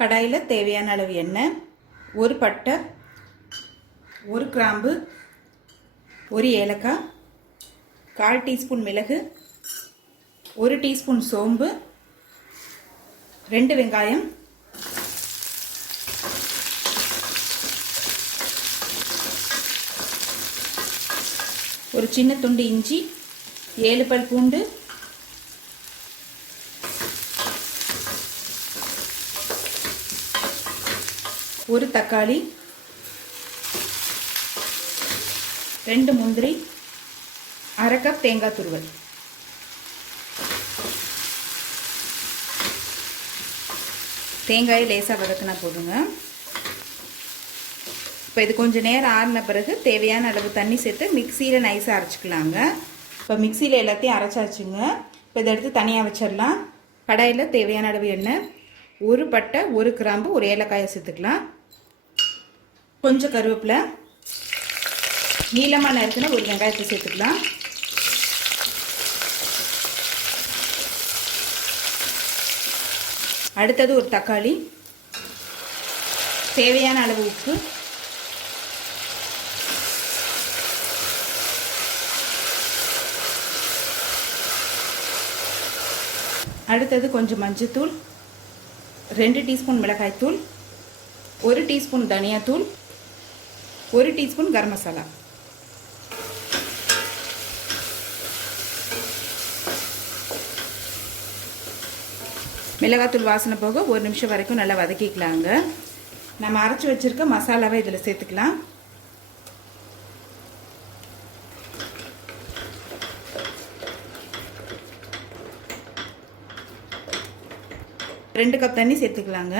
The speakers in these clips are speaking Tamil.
கடாயில் தேவையான அளவு எண்ணெய், ஒரு பட்டை, ஒரு கிராம்பு, ஒரு ஏலக்காய், 1/4 டீஸ்பூன் மிளகு, 1 டீஸ்பூன் சோம்பு, 2 வெங்காயம், ஒரு சின்ன துண்டு இஞ்சி, 7 பல் பூண்டு, ஒரு தக்காளி, 2 முந்திரி, 1/2 கப் தேங்காய் துருவல். தேங்காயை லேசாக வதக்கினா போதுங்க. இப்போ இது கொஞ்சம் நேரம் ஆறின பிறகு தேவையான அளவு தண்ணி சேர்த்து மிக்சியில் நைஸாக அரைச்சிக்கலாங்க. இப்போ மிக்சியில் எல்லாத்தையும் அரைச்சாச்சுங்க. இப்போ இதை எடுத்து தனியாக வச்சிடலாம். கடாயில் தேவையான அளவு எண்ணெய், ஒரு பட்டை, ஒரு கிராம்பு, ஒரு ஏலக்காயை சேர்த்துக்கலாம். கொஞ்சம் கருவேப்பிலை, நீளமாக நறுக்குன ஒரு வெங்காயத்தை சேர்த்துக்கலாம். அடுத்தது ஒரு தக்காளி, தேவையான அளவு உப்பு, அடுத்தது கொஞ்சம் மஞ்சத்தூள், 2 டீஸ்பூன் மிளகாய்த்தூள், 1 டீஸ்பூன் தனியாத்தூள், 1 டீஸ்பூன் கரம் மசாலா. மிளகாத்தூள் வாசனை போக 1 நிமிஷம் வரைக்கும் நல்லா வதக்கிக்கலாங்க. நம்ம அரைச்சி வச்சிருக்க மசாலாவை இதில் சேர்த்துக்கலாம். ரெண்டு கப் தண்ணி சேர்த்துக்கலாங்க.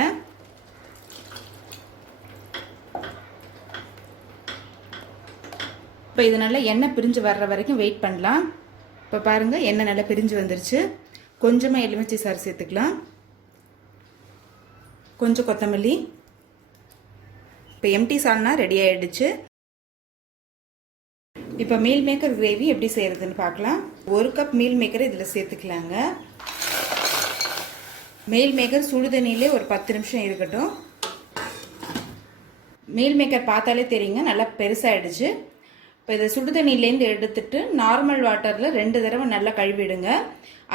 இப்போ இது நல்லா எண்ணெய் பிரிஞ்சு வர்ற வரைக்கும் வெயிட் பண்ணலாம். இப்போ பாருங்கள், எண்ணெய் நல்லா பிரிஞ்சு வந்துருச்சு. கொஞ்சமாக எலுமிச்சை சாறு சேர்த்துக்கலாம், கொஞ்சம் கொத்தமல்லி. இப்போ எம்டி சால்னா ரெடி ஆகிடுச்சு. இப்போ மீல் மேக்கர் கிரேவி எப்படி செய்கிறதுன்னு பார்க்கலாம். 1 கப் மீல் மேக்கரை இதில் சேர்த்துக்கலாங்க. மீல் மேக்கர் சுடுதண்ணிலே ஒரு 10 நிமிஷம் இருக்கட்டும். மீல் மேக்கர் பார்த்தாலே தெரியுங்க, நல்லா பெருசாகிடுச்சு. இப்போ இதை சுடுதண்ணிலேருந்து எடுத்துட்டு நார்மல் வாட்டரில் 2 தடவை நல்லா கழுவிடுங்க.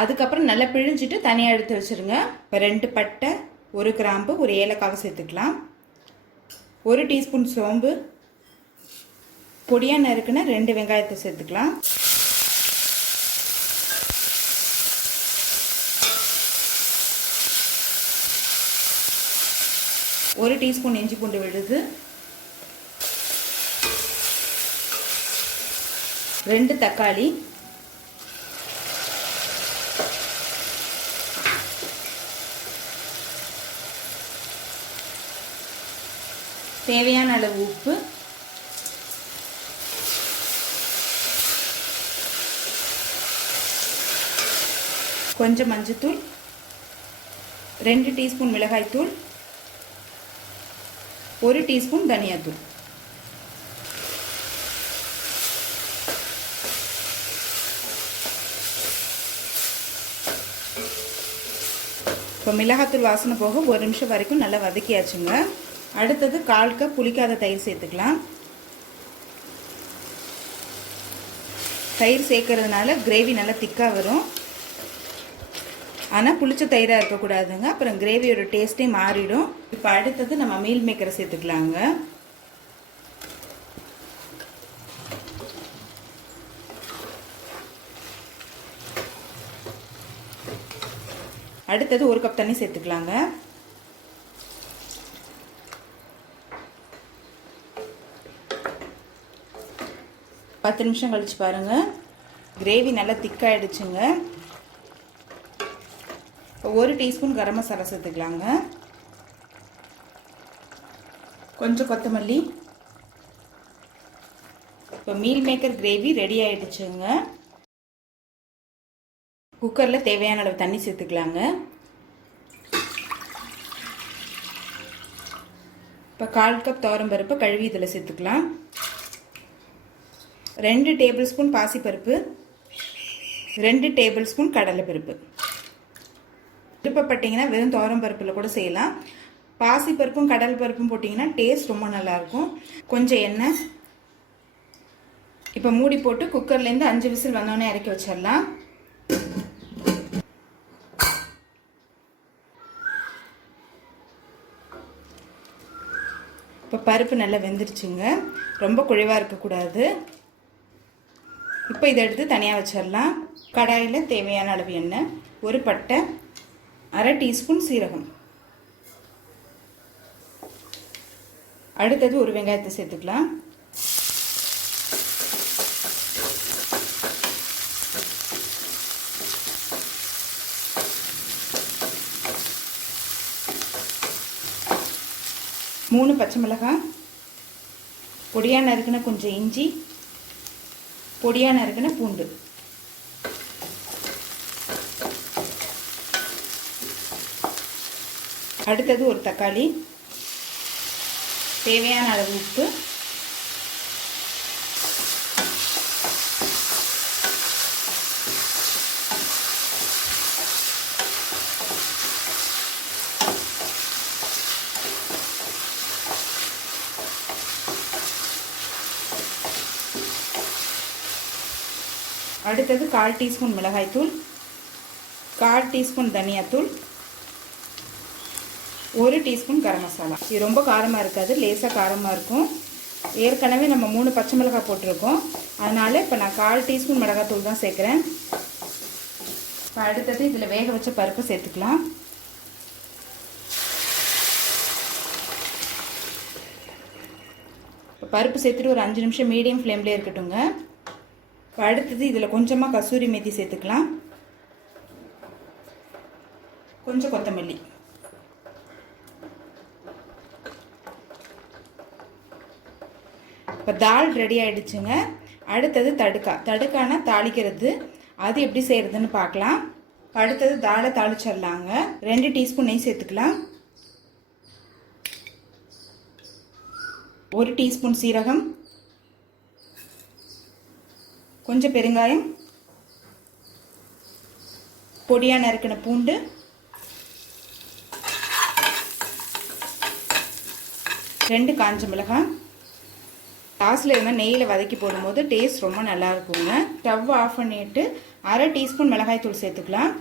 அதுக்கப்புறம் நல்லா பிழிஞ்சிட்டு தனியாக எடுத்து வச்சுருங்க. இப்போ 2 பட்டை, 1 கிராம்பு, ஒரு ஏலக்காவை சேர்த்துக்கலாம். 1 டீஸ்பூன் சோம்பு, பொடியாக நறுக்குன 2 வெங்காயத்தை சேர்த்துக்கலாம். ஒரு டீஸ்பூன் இஞ்சி பூண்டு விழுது, 2 தக்காளி, தேவையான அளவு உப்பு, கொஞ்சம் மஞ்சத்தூள், 2 டீஸ்பூன் மிளகாய்த்தூள், 1 டீஸ்பூன் தனியாத்தூள். இப்போ மிளகாத்தூள் வாசனை போக 1 நிமிஷம் வரைக்கும் நல்லா வதக்கியாச்சுங்க. அடுத்தது 1/4 கப் புளிக்காத தயிர் சேர்த்துக்கலாம். தயிர் சேர்க்கறதுனால கிரேவி நல்லா திக்காக வரும். ஆனால் புளிச்ச தயிராக இருக்கக்கூடாதுங்க, அப்புறம் கிரேவியோட டேஸ்ட்டே மாறிடும். இப்போ அடுத்தது நம்ம மீல் மேக்கரை சேர்த்துக்கலாங்க. அடுத்தது 1 கப் தண்ணி சேர்த்துக்கலாங்க. பத்து நிமிஷம் கழிச்சு பாருங்கள், கிரேவி நல்லா திக்காயிடுச்சுங்க. 1 டீஸ்பூன் கரம் மசாலா சேர்த்துக்கலாங்க. கொஞ்சம் கொத்தமல்லி. இப்போ மீல் மேக்கர் கிரேவி ரெடி ஆயிடுச்சுங்க. குக்கரில் தேவையான அளவு தண்ணி சேர்த்துக்கலாங்க. இப்போ 1/4 கப் துவரம்பருப்பு கழுவி இதில் சேர்த்துக்கலாம். 2 டேபிள் ஸ்பூன் பாசிப்பருப்பு, 2 டேபிள் ஸ்பூன் கடலைப்பருப்பு. விருப்பப்பட்டீங்கன்னா வெறும் துவரம்பருப்பில் கூட செய்யலாம். பாசி பருப்பும் கடல் பருப்பும் போட்டிங்கன்னா டேஸ்ட் ரொம்ப நல்லாயிருக்கும். கொஞ்சம் எண்ணெய். இப்போ மூடி போட்டு குக்கர்லேருந்து 5 விசில் வந்தோடனே இறக்கி வச்சிடலாம். இப்போ பருப்பு நல்லா வெந்துருச்சுங்க. ரொம்ப குழைவாக இருக்கக்கூடாது. இப்போ இதை எடுத்து தனியாக வச்சிடலாம். கடாயில் தேவையான அளவு எண்ணெய், ஒரு பட்டை, 1/2 டீஸ்பூன் சீரகம். அடுத்தது ஒரு வெங்காயத்தை சேர்த்துக்கலாம். மூணு பச்சை மிளகாய், பொடியாக நறுக்கின கொஞ்சம் இஞ்சி, பொடியாக நறுக்கின பூண்டு. அடுத்தது ஒரு தக்காளி, தேவையான அளவு உப்பு, அடுத்தது 1/4 டீஸ்பூன் மிளகாய்த்தூள், 1/4 டீஸ்பூன் தனியாத்தூள், 1 டீஸ்பூன் கரம் மசாலா. இது ரொம்ப காரமாக இருக்காது, லேசாக காரமாக இருக்கும். ஏற்கனவே நம்ம 3 பச்சை மிளகாய் போட்டிருக்கோம், அதனால் இப்போ நான் 1/4 டீஸ்பூன் மிளகாய்த்தூள் தான் சேர்க்குறேன். இப்போ அடுத்தது இதில் வேக வச்ச பருப்பு சேர்த்துக்கலாம். இப்போ பருப்பு சேர்த்துட்டு ஒரு 5 நிமிஷம் மீடியம் ஃப்ளேம்லேயே இருக்கட்டுங்க. இப்போ அடுத்தது இதில் கொஞ்சமாக கசூரி மேத்தி சேர்த்துக்கலாம், கொஞ்சம் கொத்தமல்லி. இப்போ தால் ரெடி ஆகிடுச்சுங்க. அடுத்தது தடுக்கானா தாளிக்கிறது, அது எப்படி செய்கிறதுன்னு பார்க்கலாம். அடுத்தது தாலை தாளிச்சிடலாங்க. 2 டீஸ்பூன் நெய் சேர்த்துக்கலாம், 1 டீஸ்பூன் சீரகம், கொஞ்சம் பெருங்காயம், பொடியாக நறுக்கின பூண்டு, 2 காஞ்ச மிளகாய். லாஸ்ட்டில் இருந்தால் நெய்யில் வதக்கி போடும்போது டேஸ்ட் ரொம்ப நல்லா இருக்குங்க. ஸ்டவ் ஆஃப் பண்ணிட்டு 1/2 டீஸ்பூன் மிளகாய் தூள் சேர்த்துக்கலாம்.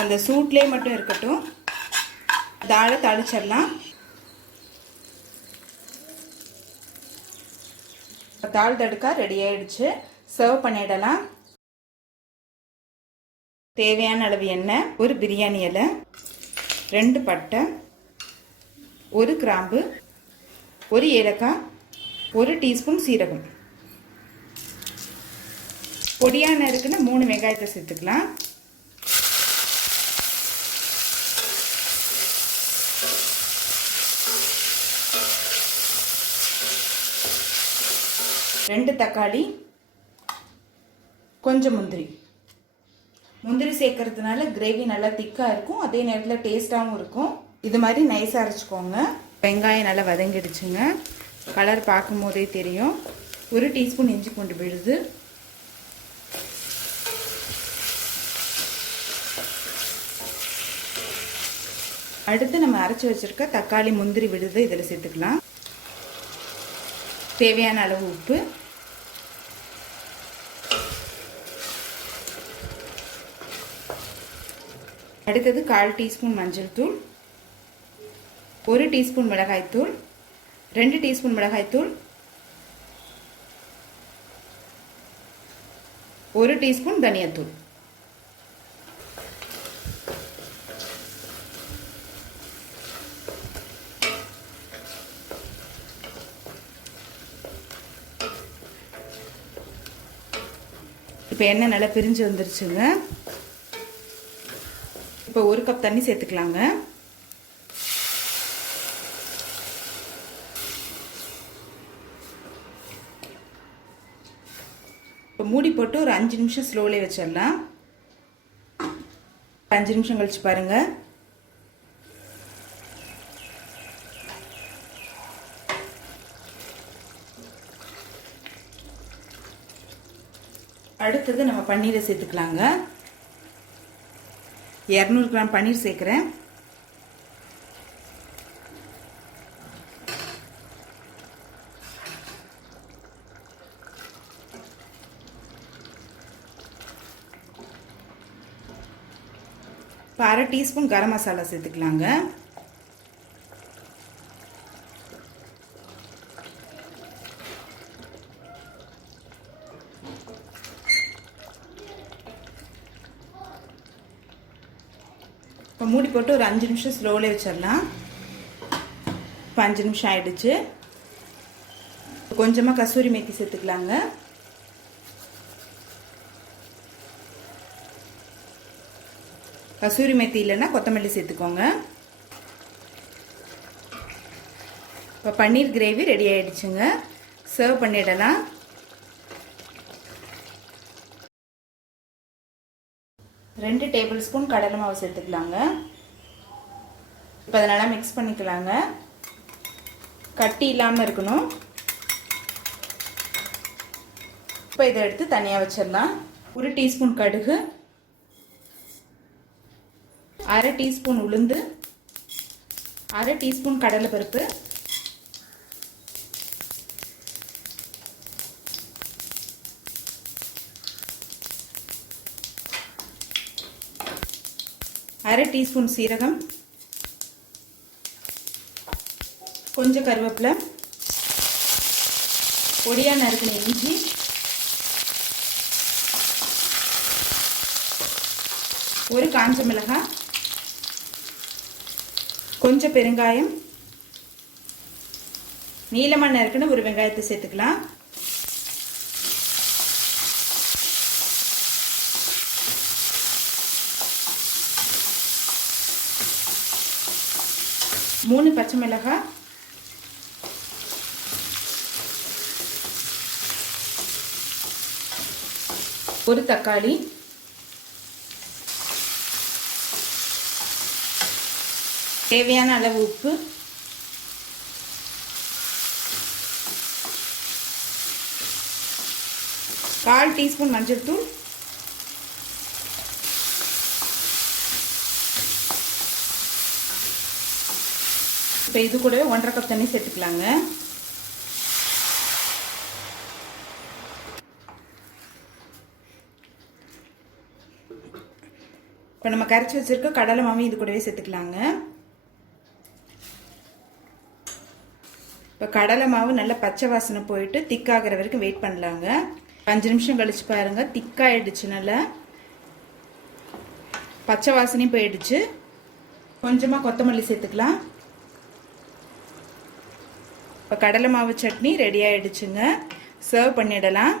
அந்த சூட்லேயே மட்டும் இருக்கட்டும். தாளை தாளிச்சிடலாம். தால் தடுக்கா ரெடி ஆயிடுச்சு. சர்வ் பண்ணிடலாம். தேவையான அளவு எண்ணெய், ஒரு பிரியாணி இலை, 2 பட்டை, 1 கிராம்பு, 1 ஏலக்காய், 1 டீஸ்பூன் சீரகம், பொடியாக நறுக்குன்னு 3 வெங்காயத்தை சேர்த்துக்கலாம். ரெண்டு தக்காளி, கொஞ்சம் முந்திரி சேர்க்கறதுனால கிரேவி நல்லா திக்காக இருக்கும், அதே நேரத்தில் டேஸ்ட்டாகவும் இருக்கும். இது மாதிரி நைஸாக அரைச்சிக்கோங்க. வெங்காயம் நல்லா வதங்கிடுச்சுங்க. கலர் பார்க்கும் போதே தெரியும். 1 டீஸ்பூன் இஞ்சி பூண்டு விழுது, அடுத்து நம்ம அரைச்சி வச்சிருக்க தக்காளி முந்திரி விழுது இதில் சேர்த்துக்கலாம். தேவையான அளவு உப்பு, அடுத்தது 1/4 டீஸ்பூன் மஞ்சள் தூள், 1 டீஸ்பூன் மிளகாய்த்தூள், 2 டீஸ்பூன் மிளகாய்த்தூள், 1 டீஸ்பூன் தனியாத்தூள். இப்போ எண்ணெய் நல்லா பிரிஞ்சு வந்துருச்சுங்க. இப்போ 1 கப் தண்ணி சேர்த்துக்கலாங்க. இப்போ மூடி போட்டு ஒரு 5 நிமிஷம் ஸ்லோலே வச்சிடலாம். 5 நிமிஷம் கழிச்சு பாருங்க. அடுத்தது நம்ம பன்னீரை சேர்த்துக்கலாங்க. 200 கிராம் பன்னீர் சேர்க்குறேன். இப்போ 1/2 டீஸ்பூன் கரம் மசாலா சேர்த்துக்கலாங்க. இப்போ மூடி போட்டு ஒரு 5 நிமிஷம் ஸ்லோவில் வச்சிடலாம். இப்போ 5 நிமிஷம் ஆயிடுச்சு. கொஞ்சமாக கசூரி மேத்தி சேர்த்துக்கலாங்க. கசூரி மேத்தி இல்லைன்னா கொத்தமல்லி சேர்த்துக்கோங்க. இப்போ பன்னீர் கிரேவி ரெடி ஆயிடுச்சுங்க. சர்வ் பண்ணிடலாம். ரெண்டு டேபிள் ஸ்பூன் கடலை மாவு சேர்த்துக்கலாங்க. இப்போ அதை நல்லா மிக்ஸ் பண்ணிக்கலாங்க. கட்டி இல்லாமல் இருக்கணும். இப்போ இதை எடுத்து தனியாக வச்சிடலாம். 1 டீஸ்பூன் கடுகு, 1/2 டீஸ்பூன் உளுந்து, 1/2 டீஸ்பூன் கடலைப்பருப்பு, அரை டீஸ்பூன் சீரகம், கொஞ்சம் கருவேப்பிலை, பொடியாக நறுக்கின இஞ்சி, ஒரு காஞ்ச மிளகாய், கொஞ்சம் பெருங்காயம், நீளமாக நறுக்கின ஒரு வெங்காயத்தை சேர்த்துக்கலாம். மூணு பச்சை மிளகாய், ஒரு தக்காளி, தேவையான அளவு உப்பு, 1/4 டீஸ்பூன் மஞ்சள் தூள், இப்போ இது கூட 1/2 கப் தண்ணி சேர்த்துக்கலாங்க. இப்போ நம்ம கரைச்சி வச்சிருக்க கடலை மாவு இது கூடவே சேர்த்துக்கலாங்க. இப்போ கடலை மாவு நல்லா பச்சை வாசனை போயிட்டு திக்காகிற வரைக்கும் வெயிட் பண்ணலாங்க. 5 நிமிஷம் கழிச்சு பாருங்க, திக்காயிடுச்சு. நல்லா பச்சை வாசனையும் போயிடுச்சு. கொஞ்சமாக கொத்தமல்லி சேர்த்துக்கலாம். இப்போ கடலை மாவு சட்னி ரெடி ஆயிடுச்சுங்க. சர்வ் பண்ணிடலாம்.